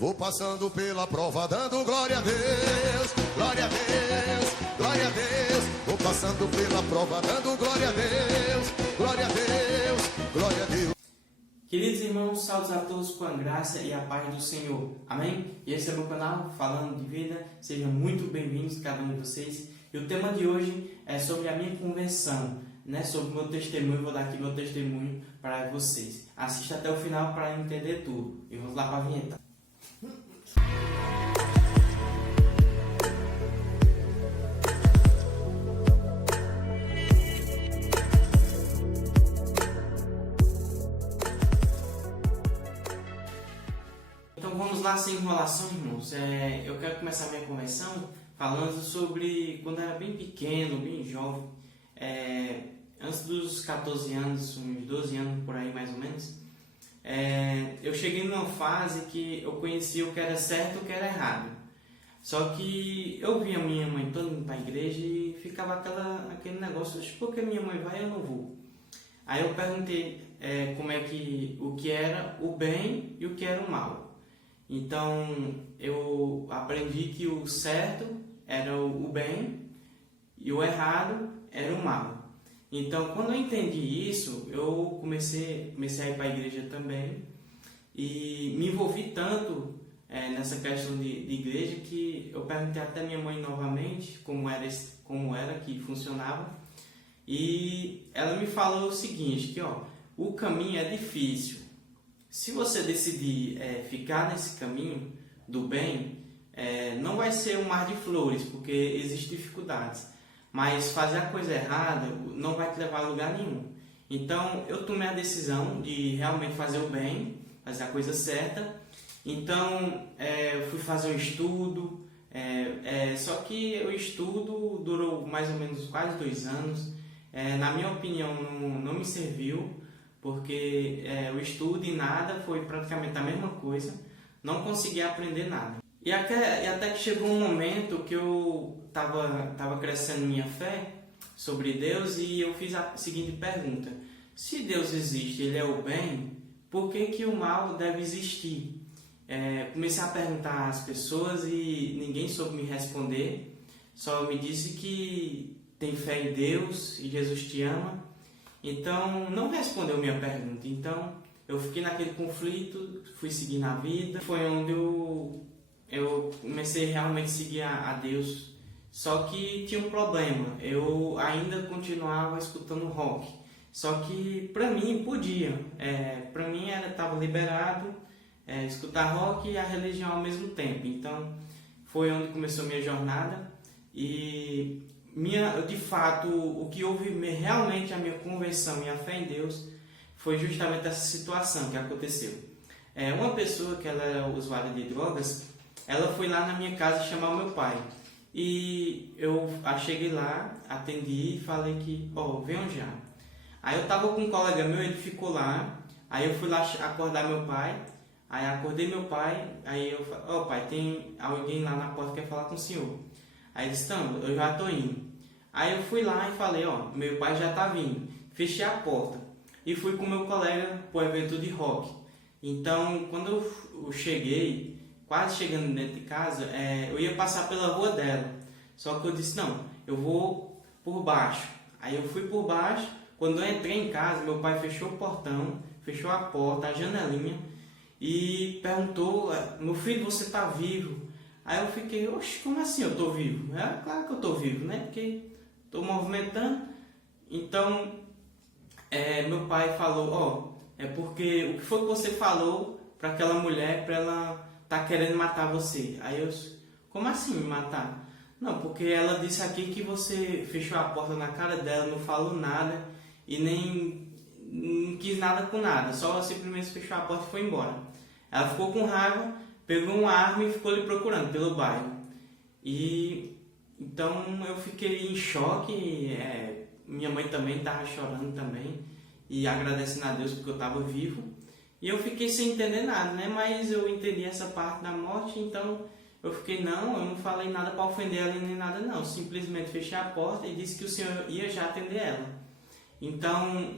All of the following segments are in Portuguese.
Vou passando pela prova, dando glória a Deus, glória a Deus, glória a Deus. Vou passando pela prova, dando glória a Deus, glória a Deus, glória a Deus. Queridos irmãos, saúdos a todos com a graça e a paz do Senhor. Amém? E esse é o meu canal, Falando de Vida. Sejam muito bem-vindos, cada um de vocês. E o tema de hoje é sobre a minha conversão, sobre o meu testemunho. Vou dar aqui meu testemunho para vocês. Assista até o final para entender tudo. E vamos lá para a vinheta. Então vamos lá, sem enrolação, irmãos. Eu quero começar minha conversão falando sobre quando eu era bem pequeno, bem jovem, antes dos 14 anos, uns 12 anos por aí mais ou menos. Eu cheguei numa fase que eu conhecia o que era certo e o que era errado. Só que eu via minha mãe toda indo para a igreja e ficava aquele negócio, por que minha mãe vai, eu não vou. Aí eu perguntei o que era o bem e o que era o mal. Então eu aprendi que o certo era o bem e o errado era o mal. Então quando eu entendi isso, eu comecei a ir para a igreja também e me envolvi tanto nessa questão de igreja que eu perguntei até minha mãe novamente como era que funcionava, e ela me falou o seguinte, que o caminho é difícil. Se você decidir ficar nesse caminho do bem, não vai ser um mar de flores, porque existem dificuldades. Mas fazer a coisa errada não vai te levar a lugar nenhum. Então, eu tomei a decisão de realmente fazer o bem, fazer a coisa certa. Então, eu fui fazer um estudo, só que o estudo durou mais ou menos quase 2 anos. Na minha opinião, não me serviu, porque o estudo e nada foi praticamente a mesma coisa, não consegui aprender nada. E até que chegou um momento que eu estava crescendo minha fé sobre Deus e eu fiz a seguinte pergunta: se Deus existe, Ele é o bem, por que o mal deve existir? Comecei a perguntar às pessoas e ninguém soube me responder, só me disse que tem fé em Deus e Jesus te ama. Então, não respondeu minha pergunta. Então, eu fiquei naquele conflito, fui seguir na vida. Foi onde eu comecei realmente a seguir a Deus. Só que tinha um problema. Eu ainda continuava escutando rock. Só que, para mim, podia. Para mim, estava liberado escutar rock e a religião ao mesmo tempo. Então, foi onde começou a minha jornada. E de fato, o que houve realmente a minha conversão, minha fé em Deus, foi justamente essa situação que aconteceu. Uma pessoa que ela era usuária de drogas, ela foi lá na minha casa chamar o meu pai. E eu cheguei lá, atendi e falei que, venham já. Aí eu estava com um colega meu, ele ficou lá, aí eu fui lá acordar meu pai, aí acordei meu pai, aí eu falei, pai, tem alguém lá na porta que quer falar com o senhor. Aí ele disse, eu já estou indo. Aí eu fui lá e falei, meu pai já está vindo. Fechei a porta e fui com meu colega para o evento de rock. Então, quando eu cheguei, quase chegando dentro de casa, eu ia passar pela rua dela. Só que eu disse, não, eu vou por baixo. Aí eu fui por baixo. Quando eu entrei em casa, meu pai fechou o portão, fechou a porta, a janelinha e perguntou, meu filho, você está vivo? Aí eu fiquei, como assim eu estou vivo? Claro que eu estou vivo, né? Porque estou movimentando. Então, meu pai falou, porque o que foi que você falou para aquela mulher, para ela estar querendo matar você? Aí eu, como assim me matar? Não, porque ela disse aqui que você fechou a porta na cara dela, não falou nada e nem não quis nada com nada, só simplesmente fechou a porta e foi embora. Ela ficou com raiva, pegou uma arma e ficou lhe procurando pelo bairro. E então eu fiquei em choque, minha mãe também estava chorando também e agradecendo a Deus porque eu estava vivo. E eu fiquei sem entender nada, né? Mas eu entendi essa parte da morte, então eu fiquei, eu não falei nada para ofender ela nem nada não. Simplesmente fechei a porta e disse que o Senhor ia já atender ela. Então,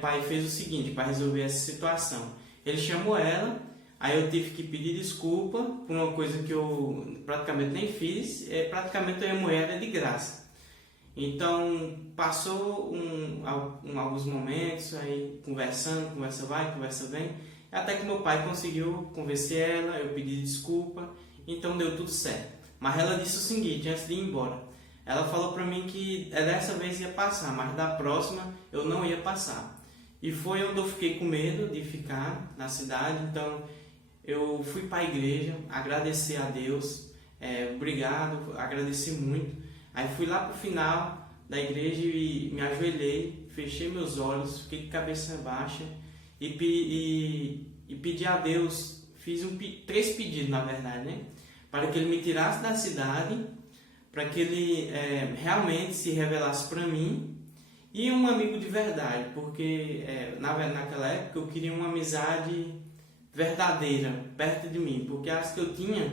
pai fez o seguinte para resolver essa situação. Ele chamou ela, Aí eu tive que pedir desculpa por uma coisa que eu praticamente nem fiz, praticamente eu ia morrer de graça. Então passou alguns momentos aí conversando, conversa vai, conversa vem, até que meu pai conseguiu convencer ela, eu pedi desculpa, então deu tudo certo. Mas ela disse o seguinte, antes de ir embora, ela falou pra mim que dessa vez ia passar, mas da próxima eu não ia passar. E foi onde eu fiquei com medo de ficar na cidade, então eu fui para a igreja, agradecer a Deus, obrigado, agradeci muito. Aí fui lá para o final da igreja e me ajoelhei, fechei meus olhos, fiquei de cabeça baixa e pedi a Deus, fiz 3 pedidos na verdade, né? Para que Ele me tirasse da cidade, para que Ele realmente se revelasse para mim, e um amigo de verdade, porque naquela época eu queria uma amizade verdadeira perto de mim, porque as que eu tinha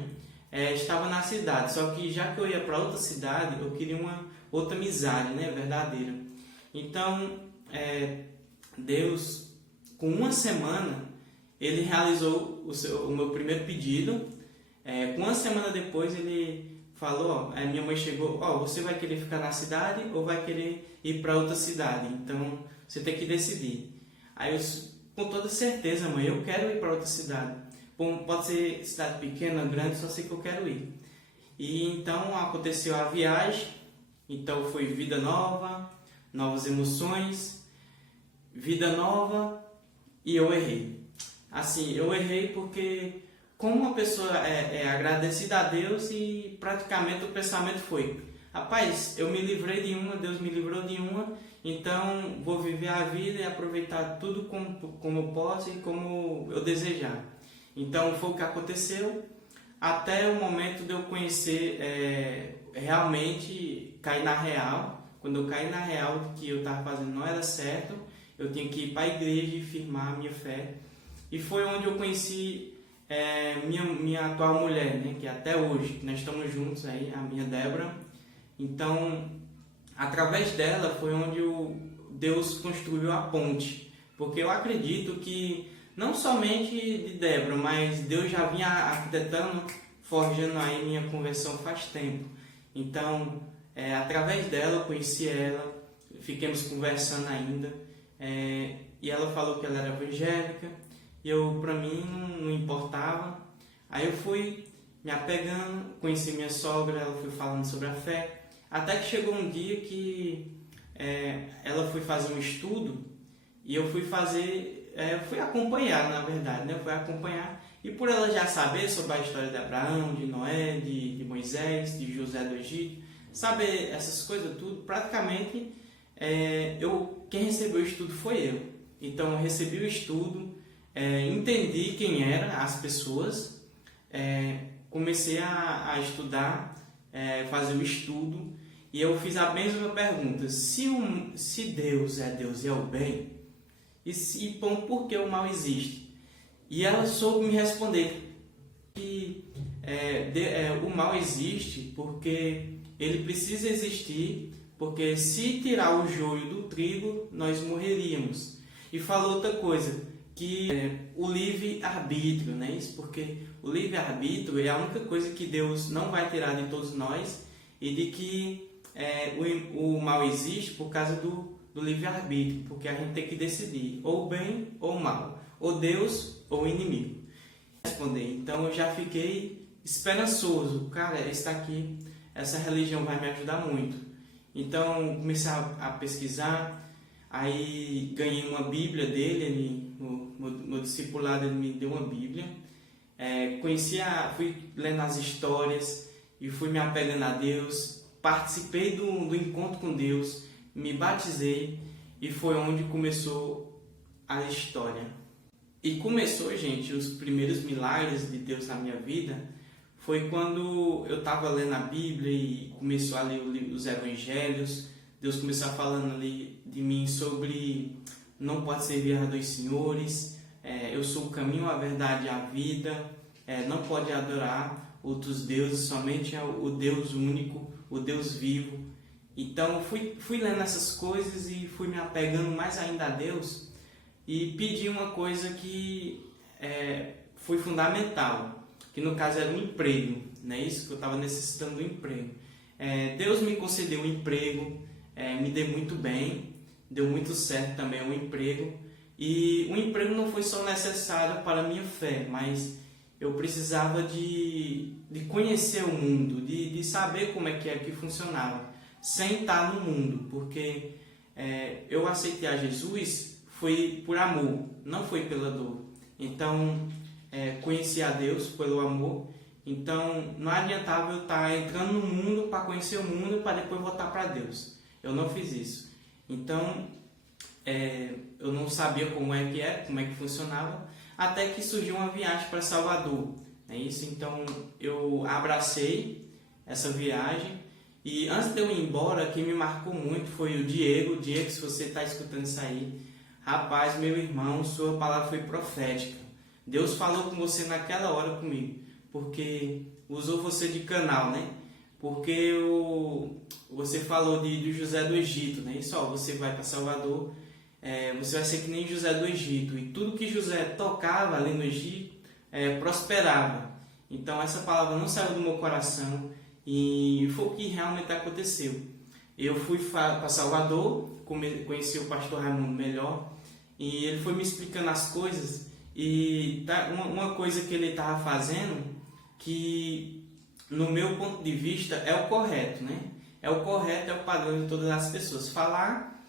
estava na cidade, só que já que eu ia para outra cidade, eu queria uma outra amizade, né, verdadeira. Então, Deus, com uma semana, Ele realizou o meu primeiro pedido. Com uma semana depois, Ele falou, minha mãe chegou, você vai querer ficar na cidade ou vai querer ir para outra cidade? Então, você tem que decidir. Aí eu, com toda certeza, mãe, eu quero ir para outra cidade. Pode ser cidade pequena, grande, só sei que eu quero ir. E então aconteceu a viagem, então foi vida nova, novas emoções, vida nova, e eu errei. Assim, eu errei porque como uma pessoa é agradecida a Deus e praticamente o pensamento foi, rapaz, eu me livrei de uma, Deus me livrou de uma, então vou viver a vida e aproveitar tudo como eu posso e como eu desejar. Então foi o que aconteceu até o momento de eu conhecer realmente cair na real. Quando eu caí na real que eu estava fazendo não era certo, eu tinha que ir para a igreja e firmar a minha fé. E foi onde eu conheci minha atual mulher, né, que até hoje nós estamos juntos aí, a minha Débora. Então, através dela foi onde Deus construiu a ponte, porque eu acredito que não somente de Débora, mas Deus já vinha arquitetando, forjando aí minha conversão faz tempo. Então, através dela eu conheci ela, fiquemos conversando ainda, e ela falou que ela era evangélica, e para mim não importava. Aí eu fui me apegando, conheci minha sogra, ela foi falando sobre a fé, até que chegou um dia que ela foi fazer um estudo e eu fui fui acompanhar, na verdade, né? Fui acompanhar, e por ela já saber sobre a história de Abraão, de Noé, de Moisés, de José do Egito, saber essas coisas tudo, praticamente quem recebeu o estudo foi eu. Então eu recebi o estudo, entendi quem eram as pessoas, comecei a estudar, fazer o estudo, e eu fiz a mesma pergunta: se Deus é Deus e é o bem, por que o mal existe? E ela soube me responder que o mal existe porque ele precisa existir, porque se tirar o joio do trigo, nós morreríamos. E falou outra coisa, que o livre-arbítrio, né? Isso porque o livre-arbítrio é a única coisa que Deus não vai tirar de todos nós, e de que o mal existe por causa do livre-arbítrio, porque a gente tem que decidir ou bem ou mal, ou Deus ou inimigo. Responder. Então eu já fiquei esperançoso, cara, essa religião vai me ajudar muito. Então comecei a pesquisar, aí ganhei uma Bíblia dele, no discipulado ele me deu uma Bíblia, fui lendo as histórias e fui me apegando a Deus, participei do encontro com Deus, me batizei, e foi onde começou a história. E começou, gente, os primeiros milagres de Deus na minha vida, foi quando eu estava lendo a Bíblia e começou a ler os evangelhos. Deus começou a falando ali de mim sobre não pode servir a 2 senhores, eu sou o caminho, a verdade e a vida, não pode adorar outros deuses, somente o Deus único, o Deus vivo. Então fui lendo essas coisas e fui me apegando mais ainda a Deus, e pedi uma coisa que foi fundamental, que no caso era um emprego, não é isso? Que eu estava necessitando de um emprego. Deus me concedeu um emprego, me deu muito bem, deu muito certo também o emprego. E o emprego não foi só necessário para a minha fé, mas eu precisava de conhecer o mundo, de saber como é que funcionava, sem estar no mundo, porque eu aceitei a Jesus foi por amor, não foi pela dor. Então, conheci a Deus pelo amor, então não adiantava eu estar entrando no mundo para conhecer o mundo para depois voltar para Deus. Eu não fiz isso. Então, eu não sabia como é que funcionava, até que surgiu uma viagem para Salvador. É isso, então eu abracei essa viagem. E antes de eu ir embora, quem me marcou muito foi o Diego. Diego, se você está escutando isso aí, rapaz, meu irmão, sua palavra foi profética. Deus falou com você naquela hora comigo, porque usou você de canal, né? Porque você falou de José do Egito, né? Isso, ó, você vai para Salvador, você vai ser que nem José do Egito. E tudo que José tocava ali no Egito prosperava. Então essa palavra não saiu do meu coração e foi o que realmente aconteceu. Eu fui para Salvador, conheci o pastor Raimundo melhor e ele foi me explicando as coisas. E uma coisa que ele estava fazendo que, no meu ponto de vista, é o correto, né? É o correto, é o padrão de todas as pessoas. Falar,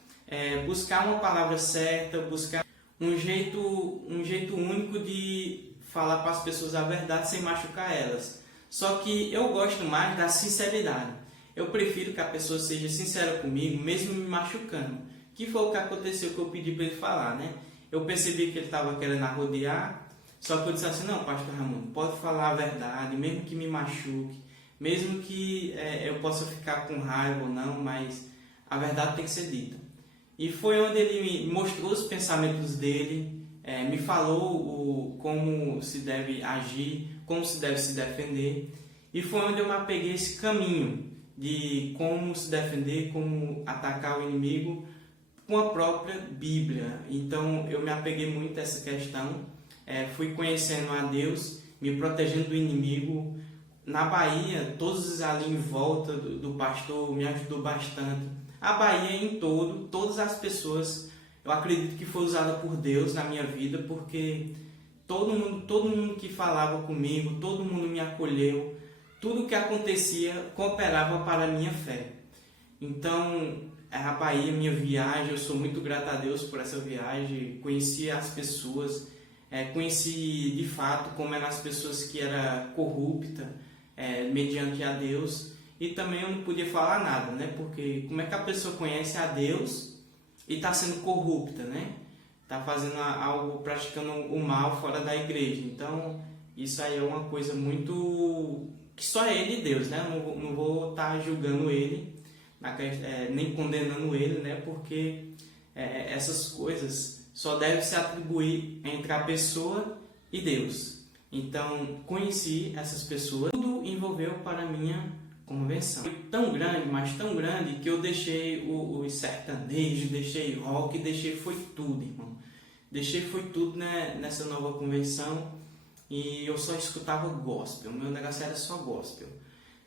buscar uma palavra certa, buscar um jeito único de falar para as pessoas a verdade sem machucar elas. Só que eu gosto mais da sinceridade. Eu prefiro que a pessoa seja sincera comigo, mesmo me machucando. Que foi o que aconteceu que eu pedi para ele falar, né? Eu percebi que ele estava querendo arrodear, só que eu disse assim, não, pastor Raimundo, pode falar a verdade, mesmo que me machuque, mesmo que eu possa ficar com raiva ou não, mas a verdade tem que ser dita. E foi onde ele me mostrou os pensamentos dele, me falou como se deve agir, como se deve se defender, e foi onde eu me apeguei a esse caminho de como se defender, como atacar o inimigo, com a própria Bíblia. Então eu me apeguei muito a essa questão, fui conhecendo a Deus, me protegendo do inimigo. Na Bahia, todos ali em volta do pastor me ajudou bastante. A Bahia em todo, todas as pessoas, eu acredito que foi usada por Deus na minha vida, porque todo mundo que falava comigo, todo mundo me acolheu, tudo que acontecia cooperava para a minha fé. Então, a Bahia, minha viagem, eu sou muito grato a Deus por essa viagem, conheci as pessoas, conheci de fato como eram as pessoas que eram corruptas, mediante a Deus, e também eu não podia falar nada, né? Porque como é que a pessoa conhece a Deus e está sendo corrupta, né? Está fazendo algo, praticando o mal fora da igreja. Então, isso aí é uma coisa muito... que só é ele e Deus, né? Eu não vou estar julgando ele, nem condenando ele, né? Porque essas coisas só devem se atribuir entre a pessoa e Deus. Então, conheci essas pessoas, tudo envolveu para a minha convenção. Foi tão grande, mas tão grande, que eu deixei o sertanejo, deixei rock, foi tudo, irmão. Foi tudo, né, nessa nova convenção, e eu só escutava gospel. O meu negócio era só gospel.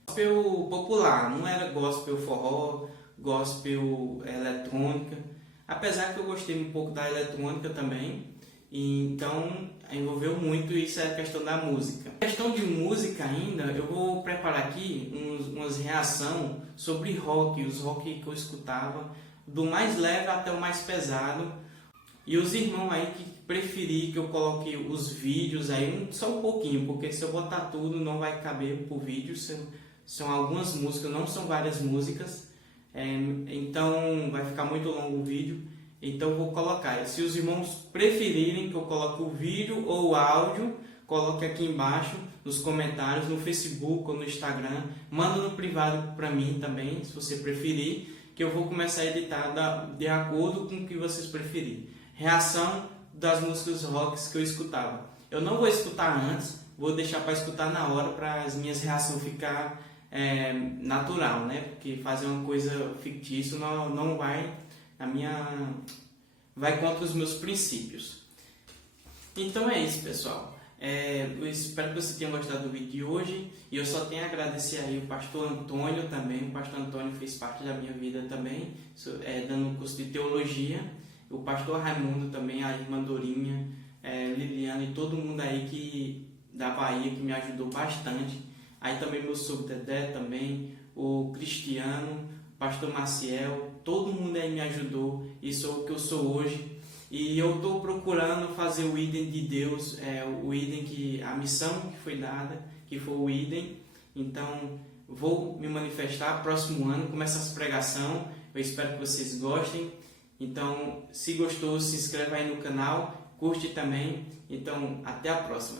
Gospel popular, não era gospel forró, gospel eletrônica, apesar que eu gostei um pouco da eletrônica também, e então envolveu muito isso, a questão da música. A questão de música ainda, eu vou preparar aqui umas reações sobre rock, os rock que eu escutava, do mais leve até o mais pesado, e os irmãos aí que preferi que eu coloque os vídeos aí, só um pouquinho, porque se eu botar tudo não vai caber por vídeo, são algumas músicas, não são várias músicas, então vai ficar muito longo o vídeo, então eu vou colocar. Se os irmãos preferirem que eu coloque o vídeo ou o áudio, coloque aqui embaixo nos comentários, no Facebook ou no Instagram, manda no privado para mim também, se você preferir, que eu vou começar a editar de acordo com o que vocês preferirem. Reação das músicas rocks que eu escutava. Eu não vou escutar antes, vou deixar para escutar na hora, para as minhas reações ficar natural, né? Porque fazer uma coisa fictícia não vai, vai contra os meus princípios. Então é isso, pessoal. Eu espero que você tenha gostado do vídeo de hoje, e eu só tenho a agradecer aí o pastor Antônio também. O pastor Antônio fez parte da minha vida também, dando um curso de teologia. O pastor Raimundo também, a irmã Dorinha, Liliana e todo mundo aí da Bahia que me ajudou bastante. Aí também meu sogro Dedé também, o Cristiano, o pastor Maciel, todo mundo aí me ajudou e sou o que eu sou hoje. E eu estou procurando fazer o idem de Deus, o idem a missão que foi dada, que foi o idem. Então vou me manifestar próximo ano, começa essa pregação. Eu espero que vocês gostem. Então, se gostou, se inscreva aí no canal, curte também. Então, até a próxima.